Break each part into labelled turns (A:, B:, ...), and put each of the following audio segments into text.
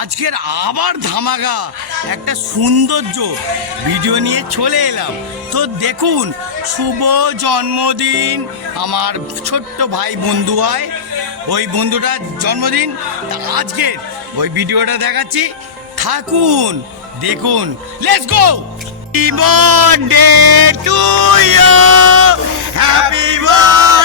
A: আজকের আবার ধামাকা। একটা সৌন্দর্য। ভিডিও নিয়ে চলে এলাম। তো দেখুন, শুভ জন্মদিন আমার ছোট্ট ভাই বন্ধু হয়। ওই বন্ধুটার জন্মদিন। আজকের ওই ভিডিওটা দেখাচ্ছি। থাকুন, দেখুন। Let's go birthday to you happy birthday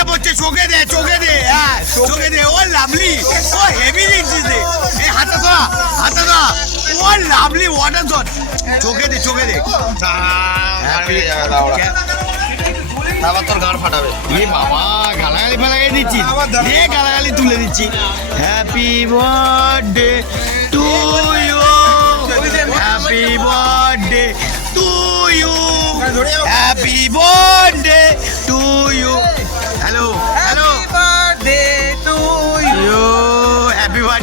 A: কেকে পড়ছে চোখে দে চোখে দে হ্যাঁ চোখে দে। ও লাভলি ও হেভি দিচ্ছিস রে। হাতে ধরা হাতে ধরা। ও লাভলি ওয়াটার শট চোখে দে চোখে দে।
B: আবার তোর গান ফাটাবে।
A: এ বাবা গালাগালি ফালাগালি দিচ্ছি দে গালাগালি তুলে দিচ্ছি। Happy birthday to you happy birthday to you happy birthday to you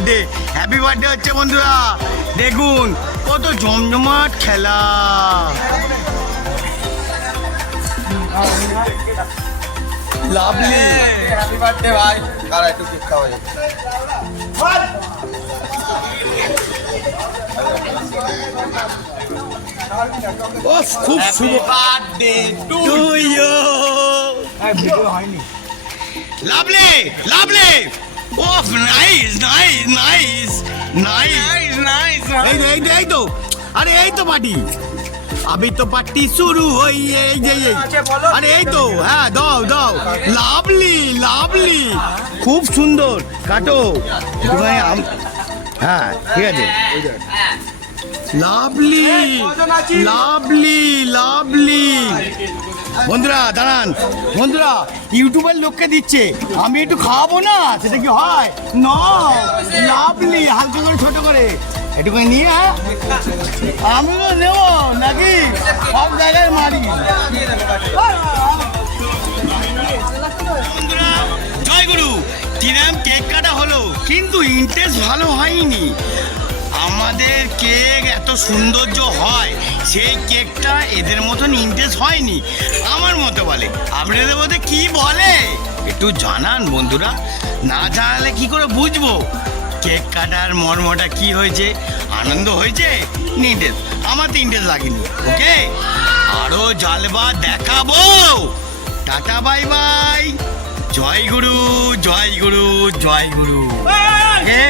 A: birthday happy birthday হচ্ছে বন্ধুরা। দেখুন কত জমজমাট খেলা। লাভলি
B: হ্যাপি বার্থডে ভাই। কারা একটু কেক খাওয়া যাবে
A: খুব শুভ
B: birthday to
A: to you lovely lovely of nice nice nice nice
B: nice
A: এই এই এই তো। আরে এই তো পার্টি। আবি তো পার্টি শুরু হই এই যে এই। আরে এই তো হ্যাঁ দাও দাও। Lovely lovely. খুব সুন্দর। কাটো। আম- হ্যাঁ ঠিক আছে। লাভলি লাভলি লাভলি বন্ধুরা, দাঁড়ান। বন্ধুরা, ইউটিউবের লোককে দিচ্ছে। আমি একটু খাওয়াবো না? সেটা কি হয়? ন হালকা করে, ছোট করে। এটুকু নিয়ে হ্যাঁ? আমিও নেব নাকি? সব জায়গায় মারি। জয় গুরু কেক কাটা হলো, কিন্তু ইন্টারেস্ট ভালো হয়নি। আমাদের কেক এত সৌন্দর্য হয় সেই কেকটা এদের মতন ইন্টারেস্ট হয়নি আমার মতো বলে। আপনাদের মধ্যে কি বলে? একটু জানান বন্ধুরা। না জানালে কি করে বুঝব? কেক কাটার মর্মটা কি হয়েছে? আনন্দ হয়েছে? ইন্টারেস্ট আমার তো ইন্টারেস্ট লাগেনি ওকে? আরও জালবা দেখাবো। Tata bye bye. জয় গুরু জয় গুরু জয় গুরু। ওকে?